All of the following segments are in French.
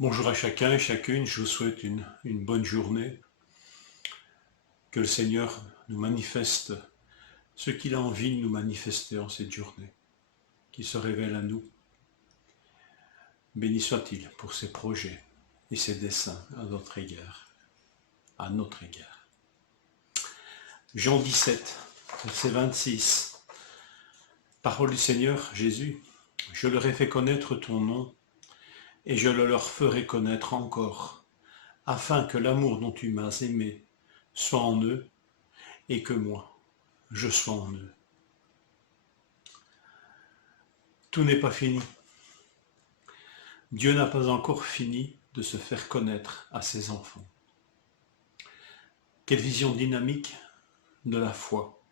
Bonjour à chacun et chacune, je vous souhaite une bonne journée. Que le Seigneur nous manifeste ce qu'il a envie de nous manifester en cette journée, qu'il se révèle à nous. Béni soit-il pour ses projets et ses desseins à notre égard. Jean 17, verset 26. Parole du Seigneur Jésus, je leur ai fait connaître ton nom et je le leur ferai connaître encore, afin que l'amour dont tu m'as aimé soit en eux et que moi, je sois en eux. Tout n'est pas fini. Dieu n'a pas encore fini de se faire connaître à ses enfants. Quelle vision dynamique de la foi.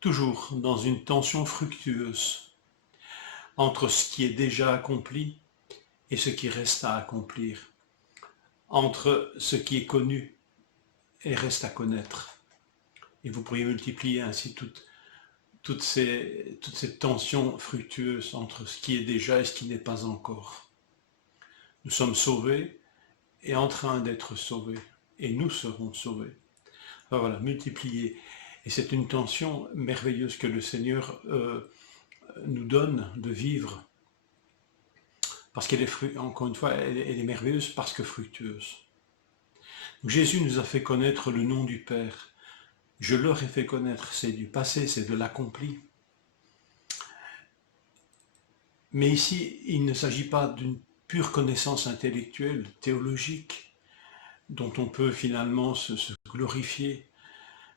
Toujours dans une tension fructueuse entre ce qui est déjà accompli et ce qui reste à accomplir, entre ce qui est connu et reste à connaître. Et vous pourriez multiplier ainsi toute cette tension fructueuse entre ce qui est déjà et ce qui n'est pas encore. Nous sommes sauvés et en train d'être sauvés, et nous serons sauvés. Alors voilà, multiplier. Et c'est une tension merveilleuse que le Seigneur nous donne de vivre, parce qu'elle est, encore une fois, elle est merveilleuse parce que fructueuse. Donc Jésus nous a fait connaître le nom du Père. Je leur ai fait connaître, c'est du passé, c'est de l'accompli. Mais ici, il ne s'agit pas d'une pure connaissance intellectuelle, théologique, dont on peut finalement se glorifier,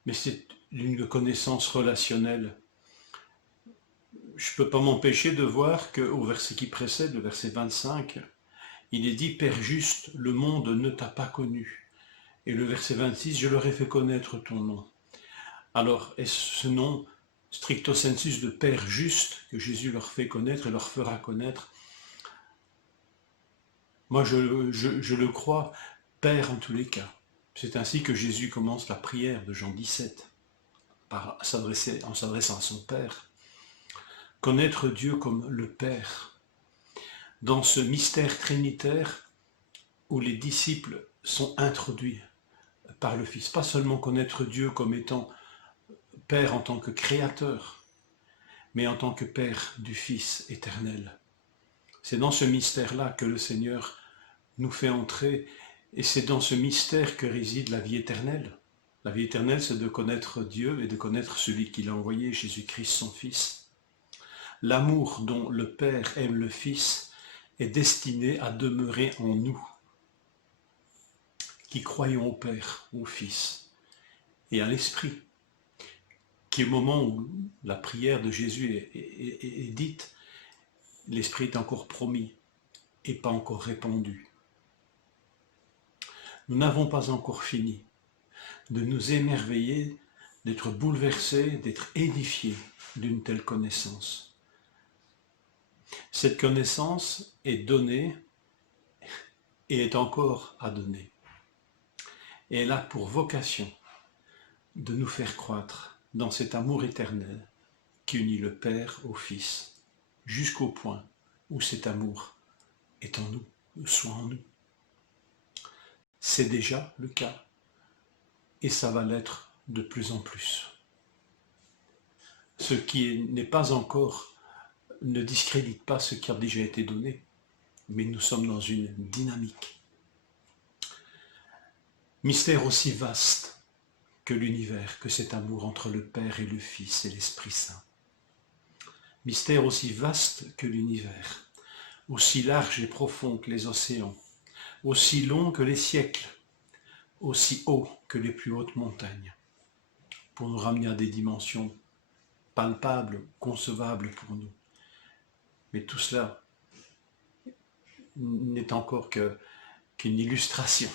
mais c'est une connaissance relationnelle. Je ne peux pas m'empêcher de voir qu'au verset qui précède, le verset 25, il est dit « Père juste, le monde ne t'a pas connu ». Et le verset 26, « Je leur ai fait connaître ton nom ». Alors, est-ce ce nom stricto sensus de Père juste que Jésus leur fait connaître et leur fera connaître? Moi, je le crois, Père en tous les cas. C'est ainsi que Jésus commence la prière de Jean 17, en s'adressant à son Père. Connaître Dieu comme le Père, dans ce mystère trinitaire où les disciples sont introduits par le Fils. Pas seulement connaître Dieu comme étant Père en tant que créateur, mais en tant que Père du Fils éternel. C'est dans ce mystère-là que le Seigneur nous fait entrer, et c'est dans ce mystère que réside la vie éternelle. La vie éternelle, c'est de connaître Dieu et de connaître celui qui l'a envoyé, Jésus-Christ, son Fils. L'amour dont le Père aime le Fils est destiné à demeurer en nous, qui croyons au Père, au Fils et à l'Esprit, qui au moment où la prière de Jésus est dite, l'Esprit est encore promis et pas encore répandu. Nous n'avons pas encore fini de nous émerveiller, d'être bouleversés, d'être édifiés d'une telle connaissance. Cette connaissance est donnée et est encore à donner. Et elle a pour vocation de nous faire croître dans cet amour éternel qui unit le Père au Fils, jusqu'au point où cet amour est en nous, soit en nous. C'est déjà le cas, et ça va l'être de plus en plus. Ce qui n'est pas encore ne discrédite pas ce qui a déjà été donné, mais nous sommes dans une dynamique. Mystère aussi vaste que l'univers, que cet amour entre le Père et le Fils et l'Esprit Saint. Mystère aussi vaste que l'univers, aussi large et profond que les océans, aussi long que les siècles, aussi haut que les plus hautes montagnes, pour nous ramener à des dimensions palpables, concevables pour nous. Mais tout cela n'est encore qu'une illustration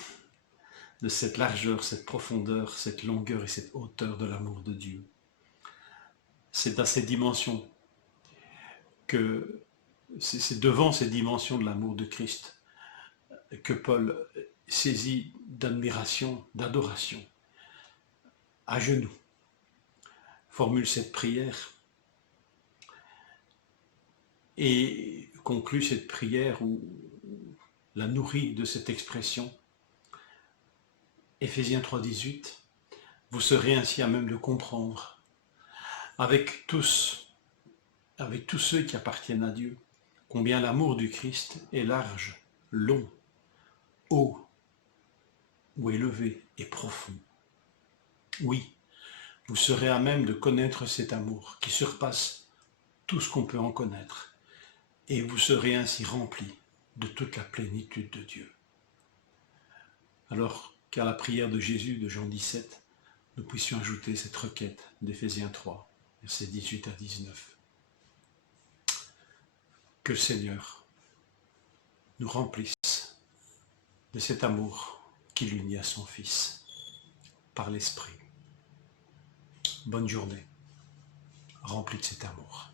de cette largeur, cette profondeur, cette longueur et cette hauteur de l'amour de Dieu. C'est à ces dimensions c'est devant ces dimensions de l'amour de Christ que Paul saisit d'admiration, d'adoration, à genoux, formule cette prière et conclut cette prière où la nourrit de cette expression. Éphésiens 3,18, vous serez ainsi à même de comprendre, avec tous ceux qui appartiennent à Dieu, combien l'amour du Christ est large, long, haut ou élevé et profond. Oui, vous serez à même de connaître cet amour qui surpasse tout ce qu'on peut en connaître, et vous serez ainsi remplis de toute la plénitude de Dieu. Alors qu'à la prière de Jésus de Jean 17, nous puissions ajouter cette requête d'Éphésiens 3, versets 18 à 19. Que le Seigneur nous remplisse de cet amour qu'il unit à son Fils par l'Esprit. Bonne journée, remplie de cet amour.